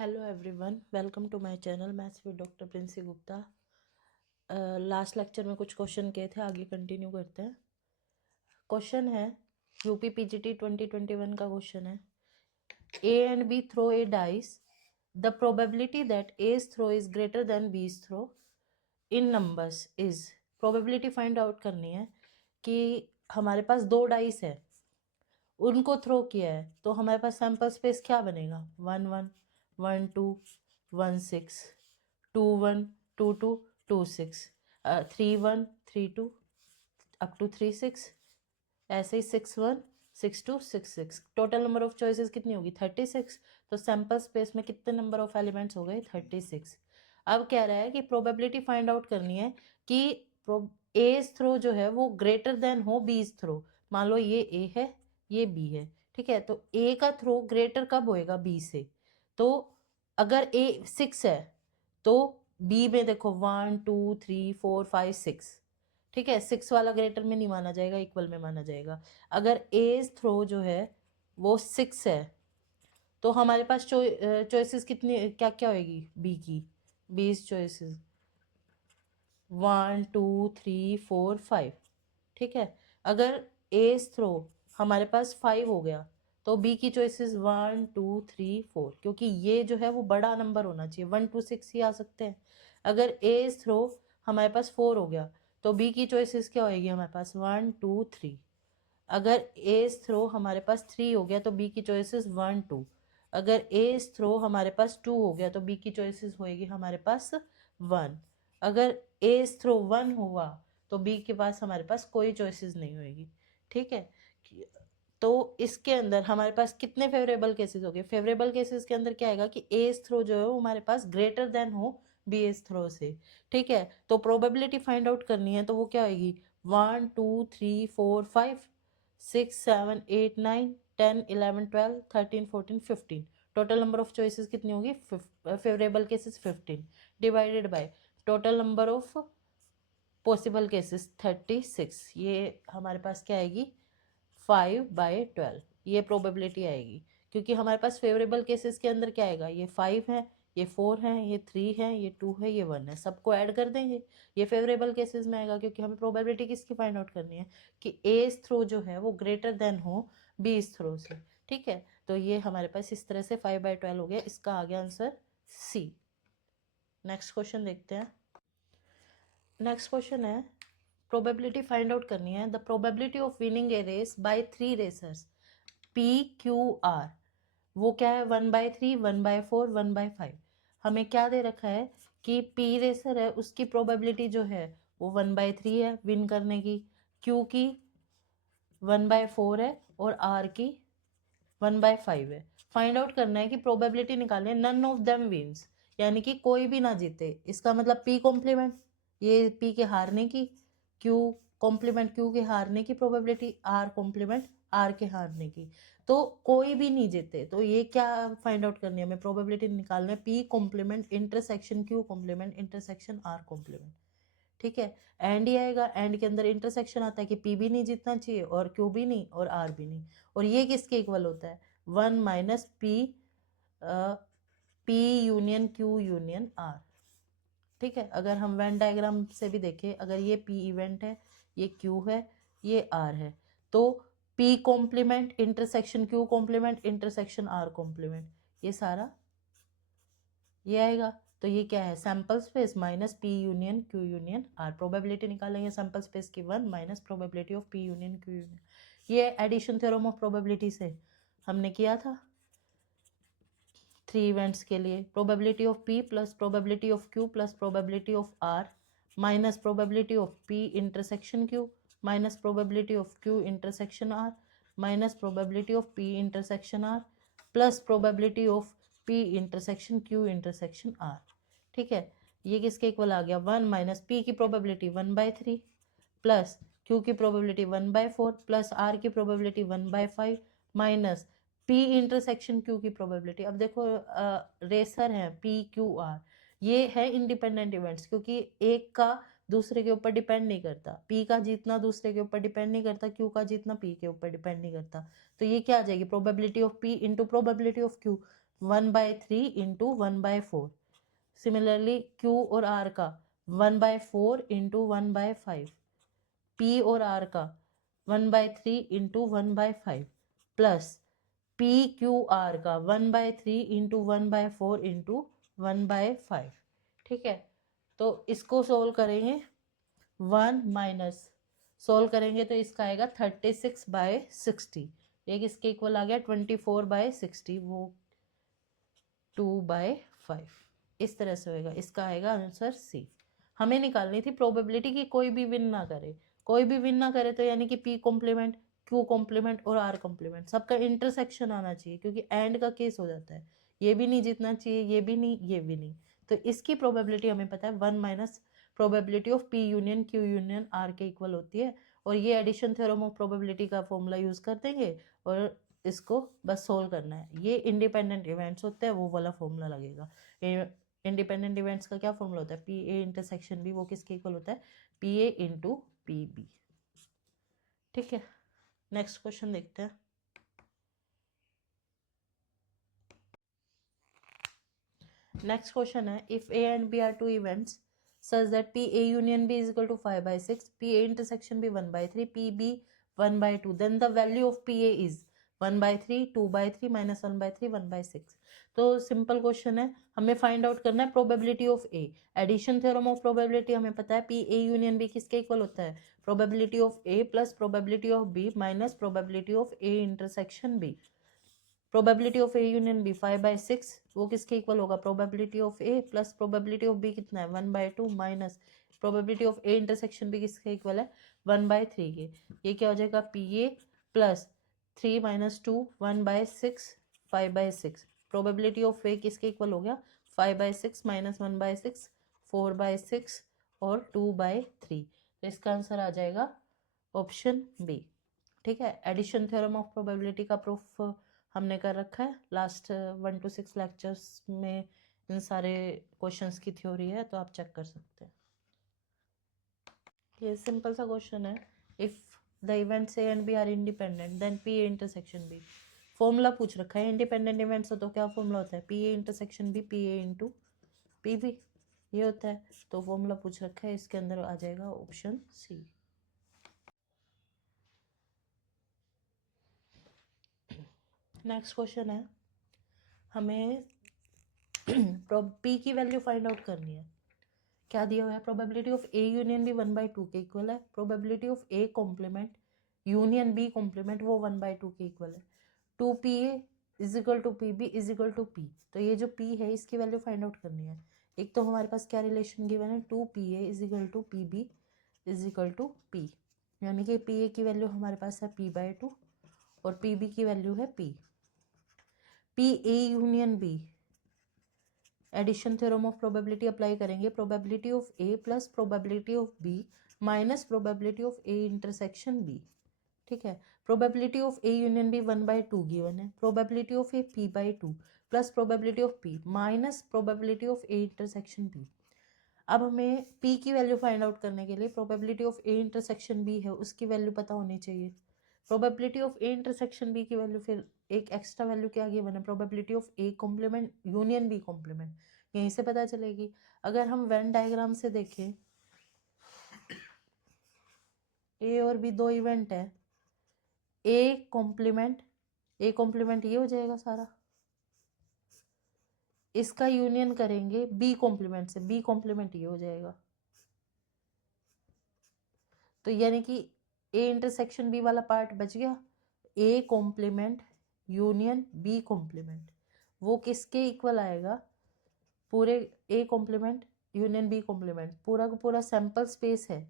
Hello everyone, welcome to my channel maths with doctor Princy Gupta. Last lecture में कुछ question किए थे, आगे कंटिन्यू करते हैं। क्वेश्चन है यूपी पीजीटी 2021 का क्वेश्चन है। A and B throw a dice, the probability that A's throw is greater than B's throw in numbers is. Probability find out करनी है कि हमारे पास दो डाइस है, उनको थ्रो किया है, तो हमारे पास सैंपल स्पेस क्या बनेगा? 1 1 1 2 1 6 2 1 2 2 2 6 3 1 3 2 अप टू 3 6, ऐसे ही 6 1 6 2 6 6। टोटल नंबर ऑफ चॉइसेस कितनी होगी? 36। तो सैंपल स्पेस में कितने नंबर ऑफ एलिमेंट्स हो गए? 36। अब कह रहा है कि प्रोबेबिलिटी फाइंड आउट करनी है कि एज थ्रो जो है वो ग्रेटर देन हो बीज थ्रो। मान लो ये ए है, ये बी है, ठीक है। तो ए का थ्रो ग्रेटर कब होएगा? बी से। तो अगर ए 6 है तो बी में देखो 1 2 3 4 5 6, ठीक है। 6 वाला ग्रेटर में नहीं माना जाएगा, इक्वल में माना जाएगा। अगर एज थ्रो जो है वो 6 है तो हमारे पास चॉइसेस कितनी क्या क्या होएगी? बी की 20 चॉइसेस, 1 2 3 4 5, ठीक है। अगर एज थ्रो हमारे पास 5 हो गया तो बी की चॉइसेस 1 2 3 4, क्योंकि ये जो है वो बड़ा नंबर होना चाहिए, 1 2 6 ही आ सकते हैं। अगर एज थ्रो हमारे पास 4 हो गया तो बी की चॉइसेस क्या होएगी? हमारे पास 1 2 3। अगर एज थ्रो हमारे पास 3 हो गया तो बी की चॉइसेस 1 2। अगर एज थ्रो हमारे पास 2 हो गया तो बी की चॉइसेस होएगी हमारे पास 1। अगर एज थ्रो 1 हुआ तो बी के पास हमारे पास कोई चॉइसेस नहीं होएगी, ठीक है। तो इसके अंदर हमारे पास कितने फेवरेबल केसेस हो गए? फेवरेबल केसेस के अंदर क्या आएगा कि एज थ्रो जो है वो हमारे पास ग्रेटर देन हो बी एज थ्रो से, ठीक है। तो प्रोबेबिलिटी फाइंड आउट करनी है तो वो क्या होगी? 1 2 3 4 5 6 7 8 9 10 11 12 13 14 15। टोटल नंबर ऑफ चॉइसेस कितनी होगी? Favourable cases 15 divided by total number of possible cases 36। ये हमारे पास क्या आएगी? 5/12। ये प्रोबेबिलिटी आएगी, क्योंकि हमारे पास फेवरेबल केसेस के अंदर क्या आएगा? ये 5 है, ये 4 है, ये 3 है, ये 2 है, ये 1 है, सबको ऐड कर देंगे, ये फेवरेबल केसेस में आएगा। क्योंकि हमें प्रोबेबिलिटी किसकी फाइंड आउट करनी है कि एज थ्रो जो है वो ग्रेटर देन हो बीज थ्रो से, ठीक है। तो ये हमारे पास इस तरह से 5/12 हो गया। इसका आ गया आंसर सी। नेक्स्ट क्वेश्चन देखते हैं। नेक्स्ट क्वेश्चन है प्रोबेबिलिटी फाइंड आउट करनी है। The probability of winning a race by 3 racers P Q R, वो क्या है? 1/3 1/4 1/5। हमें क्या दे रखा है कि पी रेसर है, उसकी प्रोबेबिलिटी जो है वो 1/3 है विन करने की, क्यू की 1/4 है और आर की 1/5 है। फाइंड आउट करना है कि प्रोबेबिलिटी निकालनी है नन ऑफ देम विंस, यानी कि कोई भी ना जीते। इसका मतलब पी कॉम्प्लीमेंट, ये पी के हारने की, क्यू कॉम्प्लीमेंट क्यू के हारने की प्रोबेबिलिटी, आर कॉम्प्लीमेंट आर के हारने की। तो कोई भी नहीं जीते, तो ये क्या फाइंड आउट करनी है हमें? प्रोबेबिलिटी निकालना है P complement intersection Q complement intersection R complement, ठीक है। एंड ही आएगा, एंड के अंदर इंटरसेक्शन आता है कि पी भी नहीं जीतना चाहिए और क्यू भी नहीं और आर भी नहीं। और ये किसके इक्वल होता है? 1 minus P, P union Q union R, ठीक है। अगर हम वेन डायग्राम से भी देखें, अगर ये पी इवेंट है, ये क्यू है, ये आर है, तो P complement intersection Q complement intersection R complement, ये सारा ये आएगा। तो ये क्या है? Sample space minus P union Q union R. Probability निकालेंगे सैंपल स्पेस की 1 minus probability of P union Q union. ये एडिशन थ्योरम ऑफ प्रोबेबिलिटी से हमने किया था 3 इवेंट्स के लिए। Probability of P plus probability of Q plus probability of R minus probability of P intersection Q minus probability of Q intersection R minus probability of P intersection R plus probability of P intersection Q intersection R, ठीक है। ये किसके equal आ गया? 1 minus P की probability 1/3 plus Q की probability 1/4 plus R की probability 1/5 minus P intersection Q की प्रोबेबिलिटी। अब देखो रेसर है पी क्यू आर, ये है इंडिपेंडेंट इवेंट्स, क्योंकि एक का दूसरे के ऊपर डिपेंड नहीं करता। पी का जीतना दूसरे के ऊपर डिपेंड नहीं करता, क्यू का जीतना पी के ऊपर डिपेंड नहीं करता। तो ये क्या आ जाएगी? Probability of P into probability of Q. 1/3 into 1/4। Similarly Q और R का 1/4 इंटू 1/5। P और R का 1/3 इंटू 1/5 प्लस PQR का 1/3 इंटू 1/4 इंटू 1/5। ठीक है, तो इसको सोल्व करेंगे 1 माइनस सोल्व करेंगे तो इसका आएगा 36/60। ये किसके इक्वल आ गया 24/60, वो 2/5। इस तरह से होएगा, इसका आएगा आंसर सी। हमें निकालनी थी प्रोबेबिलिटी की कोई भी विन ना करे, कोई भी विन ना करे तो यानी कि P कॉम्प्लीमेंट, Q कॉम्प्लीमेंट और R कॉम्प्लीमेंट सबका इंटरसेक्शन आना चाहिए, क्योंकि एंड का केस हो जाता है, ये भी नहीं जीतना चाहिए, ये भी नहीं, ये भी नहीं। तो इसकी प्रोबेबिलिटी हमें पता है 1 minus probability of P union Q union R के इक्वल होती है। और ये एडिशन थ्योरम ऑफ प्रोबेबिलिटी का फॉर्मूला यूज कर देंगे और इसको बस सोल्व करना है। ये इंडिपेंडेंट इवेंट्स होते हैं, वो वाला फॉर्मूला लगेगा। इंडिपेंडेंट इवेंट्स का क्या फॉर्मूला होता है, पी ए इंटरसेक्शन बी, वो किसके इक्वल होता है, P A into P B. ठीक है, नेक्स्ट क्वेश्चन देखते हैं। नेक्स्ट क्वेश्चन है, if A and B are two events such that P A union B is equal to 5/6, P A intersection B 1/3, P B 1/2, then the value of P A is 1/3, 2/3, minus 1/3, 1/6। तो simple question है, हमें find out करना है probability of A. Addition theorem of probability हमें पता है P A union B किसके equal होता है, probability of A plus probability of B minus probability of A intersection B. Probability of A union B 5/6, वो किसके इक्वल होगा, probability of A plus probability of B कितना है 1/2 minus probability of A intersection B किसके equal है 1/3 के। ये क्या हो जाएगा P A plus 3 minus 2 1/6 5/6। Probability of A किसके इक्वल हो गया 5/6 माइनस 1/6 4/6 और 2/3। तो इसका आंसर आ जाएगा ऑप्शन बी। ठीक है, एडिशन थ्योरम ऑफ प्रोबेबिलिटी का प्रूफ हमने कर रखा है, लास्ट 1 to 6 लेक्चर्स में इन सारे क्वेश्चंस की थ्योरी है, तो आप चेक कर सकते हैं। ये सिंपल सा क्वेश्चन है, if the events A and B are independent then P A intersection B. Formula पूछ रखा है, इंडिपेंडेंट इवेंट्स हो तो क्या फॉर्मूला होता है, P A intersection B P A into P B, ये होता है। तो फॉर्मूला पूछ रखा है, इसके अंदर आ जाएगा ऑप्शन सी। नेक्स्ट क्वेश्चन है, हमें पी की वैल्यू फाइंड आउट करनी है। क्या दिया हुआ है, probability of A union B 1/2 के इक्वल है, probability of A complement union B complement वो 1/2 के इक्वल है, 2PA is equal to P B is equal to P. तो ये जो पी है इसकी वैल्यू फाइंड आउट करनी है। एक तो हमारे पास क्या रिलेशन गिवन है, 2PA is equal to P B is equal to P, यानी कि पी ए की वैल्यू हमारे पास है p/2 और पी बी की वैल्यू है p। P A union B, addition theorem of probability apply करेंगे, probability of A plus probability of B minus probability of A intersection B. ठीक है, probability of A union B 1/2 given है, probability of A p/2 plus probability of p minus probability of A intersection b। अब हमें p की value find out करने के लिए probability of A intersection b है उसकी वैल्यू पता होनी चाहिए। Probability of A intersection B की वैल्यू, फिर एक एक्स्ट्रा वैल्यू क्या गिवन है, probability of A complement union B complement, यहीं से पता चलेगी। अगर हम वेन डायग्राम से देखें, ए और बी दो इवेंट है, ए कॉम्प्लीमेंट ये हो जाएगा सारा, इसका यूनियन करेंगे बी कॉम्प्लीमेंट से, बी कॉम्प्लीमेंट ये हो जाएगा। तो यानी कि ए इंटरसेक्शन बी वाला पार्ट बच गया, A complement union B complement वो किसके इक्वल आएगा, पूरे A complement union B complement पूरा का पूरा सैंपल स्पेस है,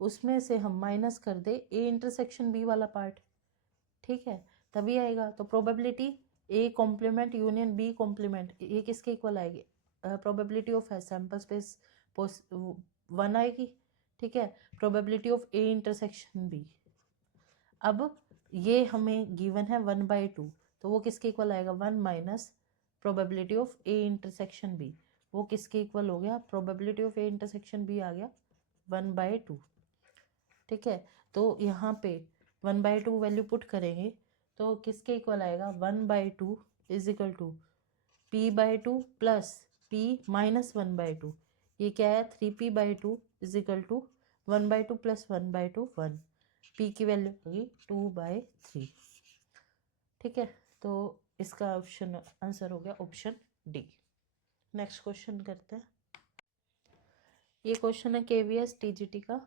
उसमें से हम माइनस कर दे ए इंटरसेक्शन बी वाला पार्ट। ठीक है, तभी आएगा। तो probability A complement union B complement ये किसके इक्वल आएगी, प्रोबेबिलिटी ऑफ सैंपल स्पेस 1 आएगी। ठीक है, probability of A intersection B, अब ये हमें गिवन है 1/2, तो वो किसके इक्वल आएगा 1 minus probability of A intersection B, वो किसके इक्वल हो गया, probability of A intersection B आ गया 1/2। ठीक है, तो यहाँ पे 1/2 वैल्यू पुट करेंगे तो किसके इक्वल आएगा 1/2 is equal to p/2 plus p minus 1/2, ये क्या है 3p/2 is equal to 1/2 plus 1/2 1, p की वैल्यू होगी 2/3। ठीक है, तो इसका ऑप्शन आंसर हो गया ऑप्शन डी। नेक्स्ट क्वेश्चन करते हैं। ये क्वेश्चन है केवीएस टीजीटी का।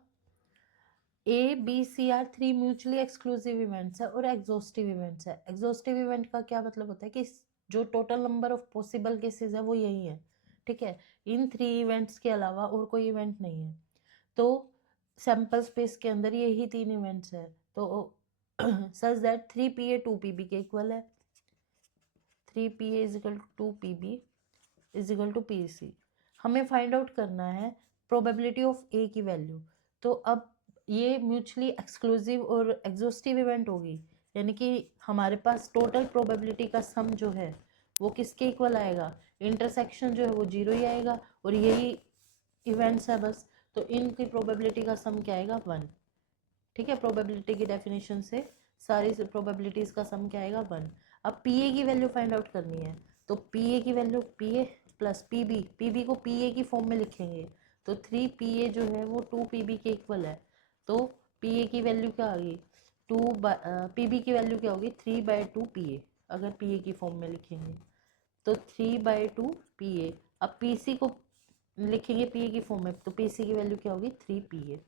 A B C are 3 mutually exclusive events है और एग्जॉस्टिव इवेंट्स है। एग्जॉस्टिव इवेंट का क्या मतलब होता है कि जो total number of possible cases है वो यही है। ठीक है, इन 3 इवेंट्स के अलावा और कोई इवेंट नहीं है, तो सैंपल स्पेस के अंदर यही 3 इवेंट्स है, तो सच दैट 3pa 2pb के इक्वल है। 3pa is equal to 2pb is equal to pc। हमें फाइंड आउट करना है प्रोबेबिलिटी ऑफ ए की वैल्यू। तो अब ये म्यूचुअली एक्सक्लूसिव और एग्जॉस्टिव इवेंट होगी, यानी कि हमारे पास टोटल प्रोबेबिलिटी का सम जो है वो किसके इक्वल आएगा, इंटरसेक्शन जो है वो 0 ही आएगा, और यही इवेंट्स है बस, तो इनकी प्रोबेबिलिटी का सम क्या आएगा 1। ठीक है, प्रोबेबिलिटी की डेफिनेशन से सारी प्रोबेबिलिटीज का सम क्या आएगा 1। अब पी ए की वैल्यू फाइंड आउट करनी है, तो पी ए की value P A plus P B, P B को पी ए की फॉर्म में लिखेंगे, तो 3pa जो है वो 2pb के इक्वल है, तो पी ए की वैल्यू क्या आ गई पी बी की वैल्यू क्या होगी 3/2pa, अगर पी ए की फॉर्म में लिखेंगे तो 3/2pa। अब पी सी को लिखेंगे पी ए की फॉर्म में, तो पी सी की वैल्यू क्या होगी 3pa,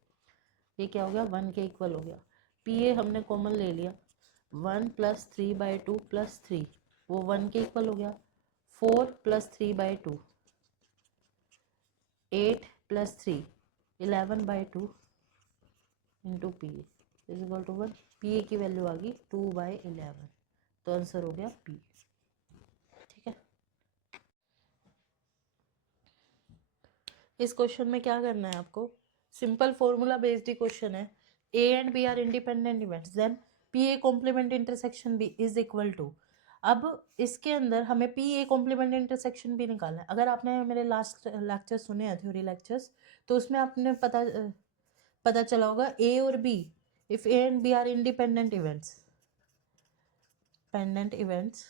ये क्या हो गया 1 के इक्वल हो गया। पी ए हमने कॉमन ले लिया, 1 प्लस 3/2 प्लस 3, वो 1 के इक्वल हो गया। 4 plus 3/2, 8 plus 3, 11/2 into P A is equal to 1। P A की वैल्यू आ गई 2/11, तो आंसर हो गया पी। ठीक है, इस क्वेश्चन में क्या करना है आपको, सिंपल फॉर्मूला बेस्ड ही क्वेश्चन है। A and B are independent events, then P A complement intersection B is equal to. अब इसके अंदर हमें पी ए कॉम्प्लीमेंट इंटरसेक्शन भी निकालना है। अगर आपने मेरे लास्ट लेक्चर सुने हैं थ्योरी लेक्चर्स, तो उसमें आपने पता चला होगा ए और B, if A and B are independent events,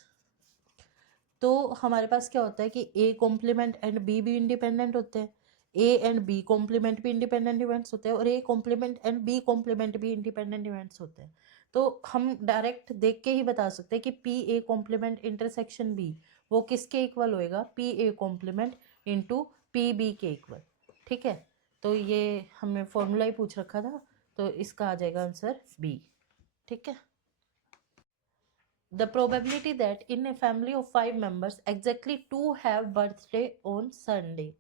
तो हमारे पास क्या होता है कि ए कॉम्प्लीमेंट एंड बी भी इंडिपेंडेंट होते हैं, ए एंड बी कॉम्प्लीमेंट भी इंडिपेंडेंट इवेंट्स होते हैं, और A complement and B complement भी इंडिपेंडेंट इवेंट्स होते हैं। तो हम डायरेक्ट देख के ही बता सकते हैं कि P A complement intersection B वो किसके इक्वल होएगा, P A complement into P B के इक्वल। ठीक है, तो ये हमें फॉर्मूला ही पूछ रखा था, तो इसका आ जाएगा आंसर बी। ठीक है, the probability that in a family of 5 members exactly 2 have birthday on Sunday।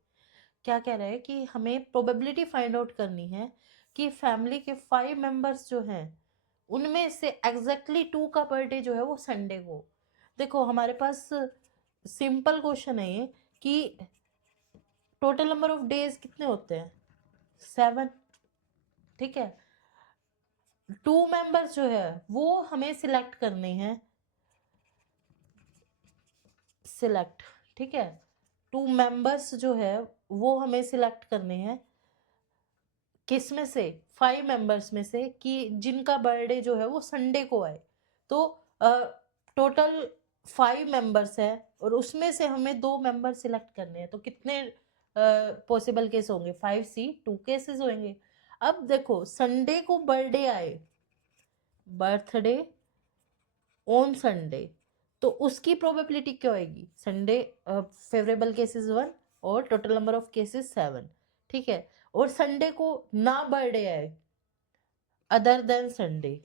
क्या कह रहा है कि हमें प्रोबेबिलिटी फाइंड आउट करनी है कि फैमिली के 5 मेंबर्स जो हैं उनमें से एग्जैक्टली 2 का बर्थडे जो है वो संडे को। देखो हमारे पास सिंपल क्वेश्चन है ये कि टोटल नंबर ऑफ डेज कितने होते हैं 7। ठीक है, 2 मेंबर्स जो है वो हमें सिलेक्ट करने हैं, सिलेक्ट। ठीक है, 2 मेंबर्स जो है वो हमें सिलेक्ट करने हैं, किस में से 5 मेंबर्स में से, कि जिनका बर्थडे जो है वो संडे को आए। तो टोटल 5 मेंबर्स है और उसमें से हमें 2 मेंबर सिलेक्ट करने हैं, तो कितने पॉसिबल केस होंगे 5c 2 केसेस होंगे। अब देखो संडे को बर्थडे आए, बर्थडे ऑन संडे, तो उसकी प्रोबेबिलिटी क्या होगी, संडे फेवरेबल केसेस 1 और टोटल नंबर ऑफ केसेस 7। ठीक है, और संडे को ना बर्थडे आए अदर देन संडे,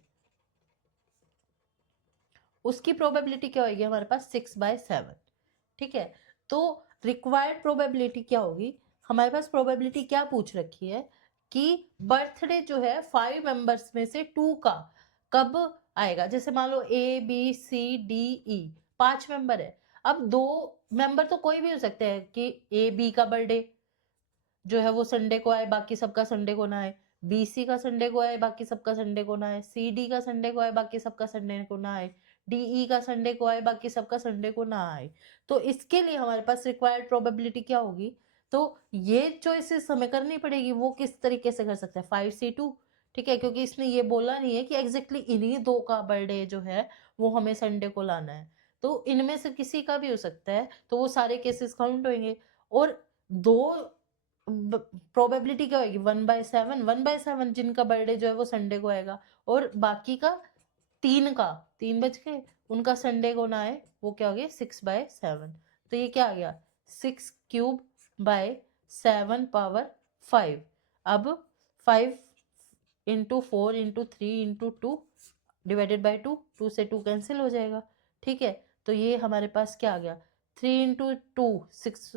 उसकी प्रोबेबिलिटी क्या होगी हमारे पास 6/7। ठीक है, तो रिक्वायर्ड प्रोबेबिलिटी क्या होगी, हमारे पास प्रोबेबिलिटी क्या पूछ रखी है कि बर्थडे जो है 5 मेंबर्स में से 2 का कब आएगा। जैसे मान लो A B C D E 5 member है, अब 2 मेंबर तो कोई भी हो सकते हैं कि ए बी का बर्थडे जो है वो संडे को आए बाकी सबका संडे को ना आए, बी सी का संडे को आए बाकी सबका संडे को ना आए, सी डी का संडे को आए बाकी सबका संडे को ना आए, डी ई का संडे को आए बाकी सबका संडे को ना आए। तो इसके लिए हमारे पास रिक्वायर्ड प्रोबेबिलिटी क्या होगी, तो ये चॉइसेस हमें करनी पड़ेगी। वो किस तरीके से कर सकते हैं 5c2। ठीक है, क्योंकि इसने ये बोला नहीं है कि एग्जैक्टली इन्हीं 2 का बर्थडे जो है वो हमें संडे को लाना है, तो इनमें से किसी का भी हो सकता है, तो वो सारे केसेस काउंट होंगे। और 2 प्रोबेबिलिटी क्या होगी, 1/7, 1/7 जिनका बर्थडे जो है वो संडे को आएगा, और बाकी का 3 बज गए, उनका संडे को ना आए, वो क्या हो गया 6/7। तो ये क्या आ गया 6³/7⁵। अब 5 into 4 into 3 into 2 divided by 2, 2 से 2 कैंसिल हो जाएगा। ठीक है, तो ये हमारे पास क्या आ गया 3 इंटू 2 6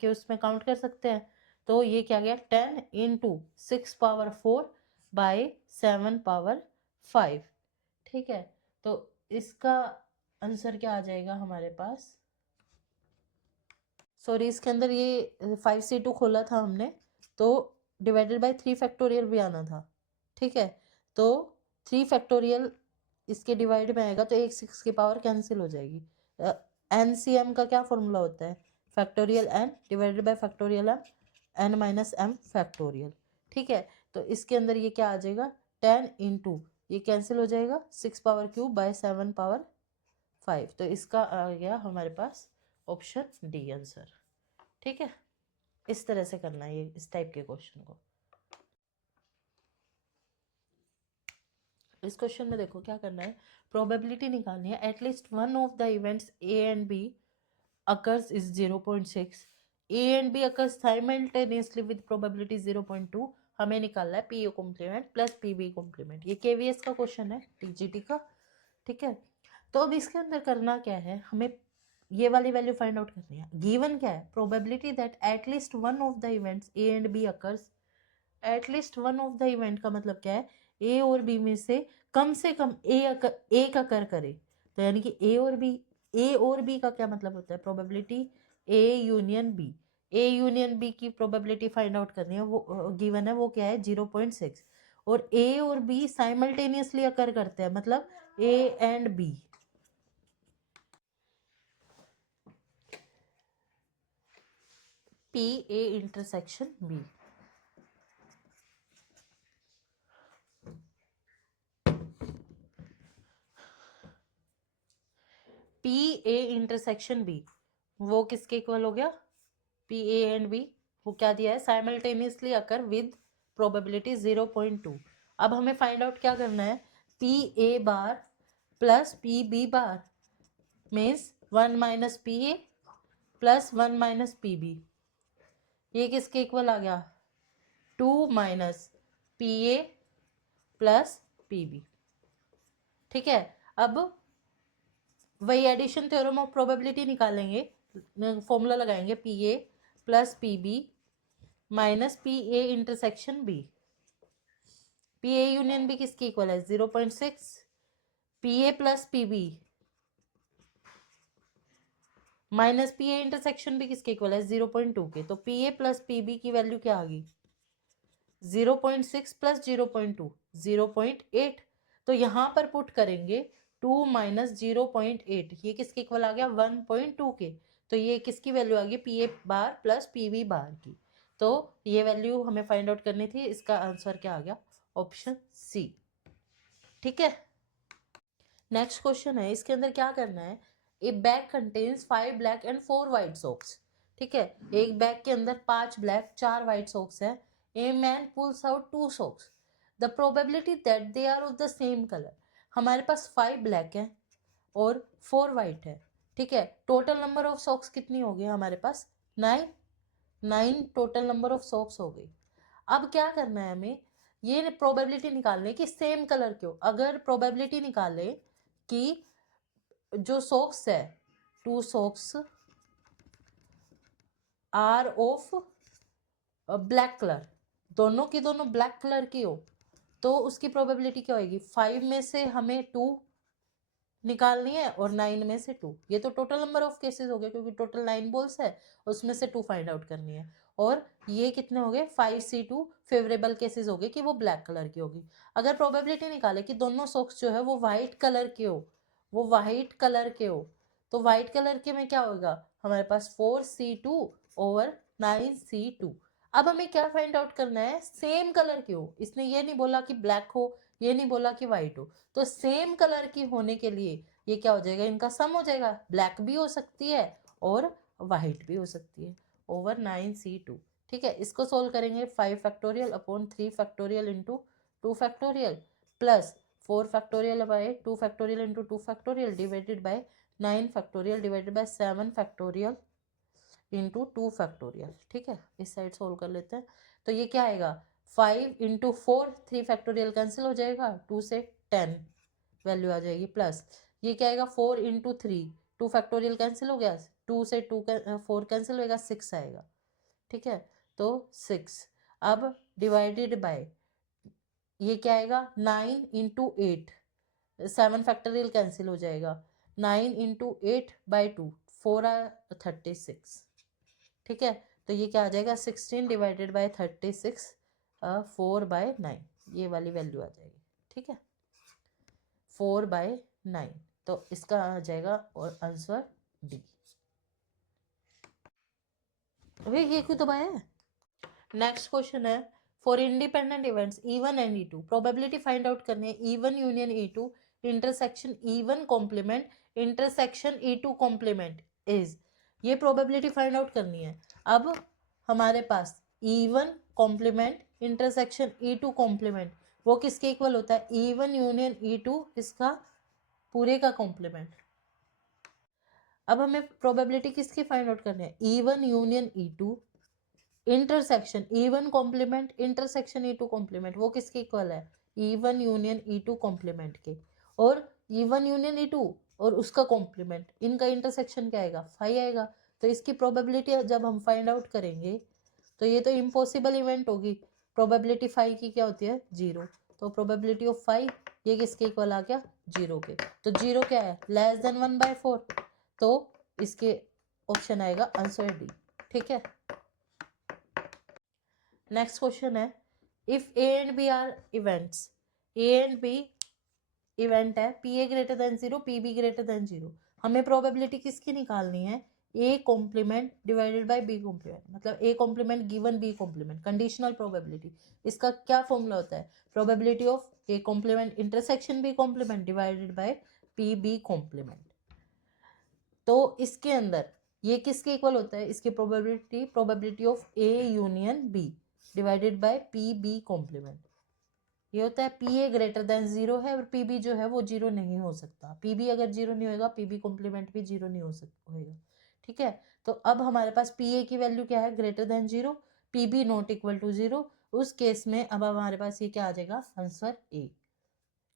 के उसमें काउंट कर सकते हैं, तो ये क्या गया 10 इंटू 6⁴/7⁵। ठीक है, तो इसका आंसर क्या आ जाएगा हमारे पास, सॉरी इसके अंदर ये 5C2 खोला था हमने, तो डिवाइडेड बाय 3 फैक्टोरियल भी आना था। ठीक है, तो 3 फैक्टोरियल इसके डिवाइड में आएगा, तो एक 6 की पावर कैंसिल हो जाएगी। एनसीएम का क्या फॉर्मूला होता है, factorial N divided by factorial M, N minus M factorial. ठीक है, तो इसके अंदर ये क्या आ जाएगा 10 इंटू ये कैंसिल हो जाएगा 6⁴/7⁵, तो इसका आ गया हमारे पास ऑप्शन डी आंसर। ठीक है, इस तरह से करना है ये इस टाइप के क्वेश्चन को। इस क्वेश्चन में देखो क्या करना है, प्रोबेबिलिटी निकालनी है, at least one of the events A and B occurs is 0.6, A and B occurs simultaneously with probability 0.2, हमें निकालना है P A complement plus P B complement. ये केवीएस का क्वेश्चन है, टीजीटी का। ठीक है, तो अब इसके अंदर करना क्या है, हमें ये वाली वैल्यू फाइंड आउट करनी है। गिवन क्या है, probability that at least one of the events A and B occurs, at least one of the event का मतलब क्या है, ए और बी में से कम एक अकर करे, तो यानी कि ए और बी का क्या मतलब होता है, probability A union B, A union B की प्रोबेबिलिटी फाइंड आउट करनी है, वो गिवन है, वो क्या है 0.6, और ए और बी साइमल्टेनियसली अकर करते हैं, मतलब A and B, P A intersection B. P A intersection B वो किसके इक्वल हो गया, पी ए एंड बी, वो क्या दिया है साइमल्टेनियसली अकर विद प्रोबेबिलिटी 0.2। अब हमें फाइंड आउट क्या करना है, P A bar plus P B bar means 1 minus P A plus 1 minus P B, ये किसके इक्वल आ गया 2 minus P A plus P B. ठीक है, अब वही एडिशन थ्योरम ऑफ प्रोबेबिलिटी निकालेंगे, फॉर्मूला लगाएंगे P A plus P B minus P A intersection B, P A union B किसकी इक्वल है 0.6, P A plus P B minus P A intersection B किसके equal है 0.2 के, तो P A plus P B की value क्या आ गई 0.6 प्लस 0.2 0.8, तो यहां पर पुट करेंगे 2 माइनस 0.8, ये किसके इक्वल आ गया 1.2 के, तो ये किसकी वैल्यू आ गई P A bar plus P B bar की, तो ये वैल्यू हमें फाइंड आउट करनी थी, इसका आंसर क्या आ गया ऑप्शन सी। ठीक है, नेक्स्ट क्वेश्चन है, इसके अंदर क्या करना है, ए bag contains 5 black and 4 white socks. ठीक है, एक बैग के अंदर 5 ब्लैक 4 वाइट सॉक्स है, a man pulls out 2 socks, the probability that they are of the same colour. हमारे पास 5 ब्लैक है और 4 वाइट है। ठीक है, टोटल नंबर ऑफ सॉक्स कितनी हो गई हमारे पास 9 टोटल नंबर ऑफ सॉक्स हो गई। अब क्या करना है हमें, ये प्रोबेबिलिटी निकालने की सेम कलर क्यों, अगर प्रोबेबिलिटी निकाले कि जो सॉक्स है 2 socks are of black colour, दोनों की दोनों ब्लैक कलर की हो, तो उसकी प्रोबेबिलिटी क्या होगी 5 में से हमें 2 निकालनी है और 9 में से 2, ये तो टोटल नंबर ऑफ केसेस हो गए क्योंकि टोटल 9 बॉल्स है, उसमें से 2 फाइंड आउट करनी है, और ये कितने हो गए 5C2 फेवरेबल केसेस हो गए कि वो ब्लैक कलर की होगी। अगर प्रोबेबिलिटी निकाले कि दोनों सॉक्स जो है वो वाइट कलर के हो, वो वाइट कलर के हो, तो वाइट कलर के में क्या होगा हमारे पास 4C2 ओवर 9C2। अब हमें क्या फाइंड आउट करना है, सेम कलर की हो, इसने ये नहीं बोला कि ब्लैक हो, ये नहीं बोला कि व्हाइट हो, तो सेम कलर की होने के लिए ये क्या हो जाएगा, इनका सम हो जाएगा। ब्लैक भी हो सकती है और वाइट भी हो सकती है, ओवर 9c2। ठीक है, इसको सोल्व करेंगे 5 factorial upon 3 factorial into 2 factorial plus 4 factorial by 2 factorial into 2 factorial divided by 9 factorial divided by 7 factorial into 2 factorial. ठीक है, इस साइड सोल्व कर लेते हैं। तो ये क्या आएगा, 5 इंटू 4, 3 फैक्टोरियल कैंसिल हो जाएगा, 2 से 10 वैल्यू आ जाएगी, प्लस ये क्या आएगा 4 इंटू 3, 2 फैक्टोरियल कैंसिल हो गया, 2 से 4 कैंसिल होगा, 6 आएगा। ठीक है, तो 6 अब डिवाइडेड बाय ये क्या आएगा 9 इंटू 8, 7 फैक्टोरियल कैंसिल हो जाएगा, 9 इंटू 8 बाई 2, 4 36। ठीक है, तो ये क्या आ जाएगा 16 डिवाइडेड बाय 36, 4/9, ये वाली वैल्यू आ जाएगी। ठीक है, 4/9, तो इसका आ जाएगा और आंसर डी। अरे ये क्यों दबाया है। नेक्स्ट क्वेश्चन है, for independent events E1 and E2 probability find out करनी है। E1 union E2 intersection E1 complement intersection E2 complement is, ये प्रोबेबिलिटी फाइंड आउट करनी है। अब हमारे पास E1 complement intersection E2 complement वो किसके इक्वल होता है, E1 यूनियन E2 इसका पूरे का कॉम्प्लीमेंट। अब हमें प्रोबेबिलिटी किसकी फाइंड आउट करनी है, E1 union E2 intersection E1 complement intersection E2 complement वो किसके इक्वल है, E1 यूनियन E2 कॉम्प्लीमेंट के, और E1 यूनियन E2 और उसका कॉम्प्लीमेंट, इनका इंटरसेक्शन क्या आएगा 5 आएगा। तो इसकी प्रोबेबिलिटी जब हम फाइंड आउट करेंगे तो ये तो इम्पॉसिबल इवेंट होगी, प्रोबेबिलिटी 5 की क्या होती है 0, तो प्रोबेबिलिटी ऑफ 5 ये किसके इक्वल आ गया 0 के, तो 0 क्या है लेस देन 1/4, तो इसके ऑप्शन आएगा आंसर डी। ठीक है, नेक्स्ट क्वेश्चन है, if A and B are events, A and B event है, P A greater than 0 P B greater than 0, हमें प्रोबेबिलिटी किसकी निकालनी है, A complement divided by B complement, मतलब A complement given B complement, conditional probability. इसका क्या formula होता है, probability of A complement intersection B complement divided by P B complement. तो इसके अंदर ये किसके इक्वल होता है, इसकी probability of A union B divided by P B complement, ये होता है पी ए ग्रेटर देन 0 है और पी बी जो है वो 0 नहीं हो सकता, पी बी अगर 0 नहीं होगा पी बी कॉम्प्लीमेंट भी 0 नहीं होगा। ठीक है, तो अब हमारे पास पी ए की वैल्यू क्या है greater than 0, P B not equal to 0, उस केस में अब हमारे पास ये क्या आ जाएगा आंसर ए।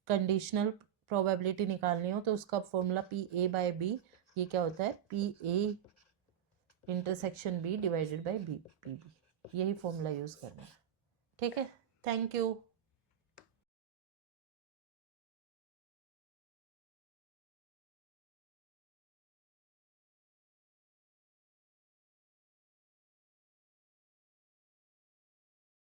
कंडीशनल प्रोबेबिलिटी निकालनी हो तो उसका formula P A by B, ये क्या होता है P A intersection B divided by B P B, यही फॉर्मूला यूज करना है। ठीक है, थैंक यू।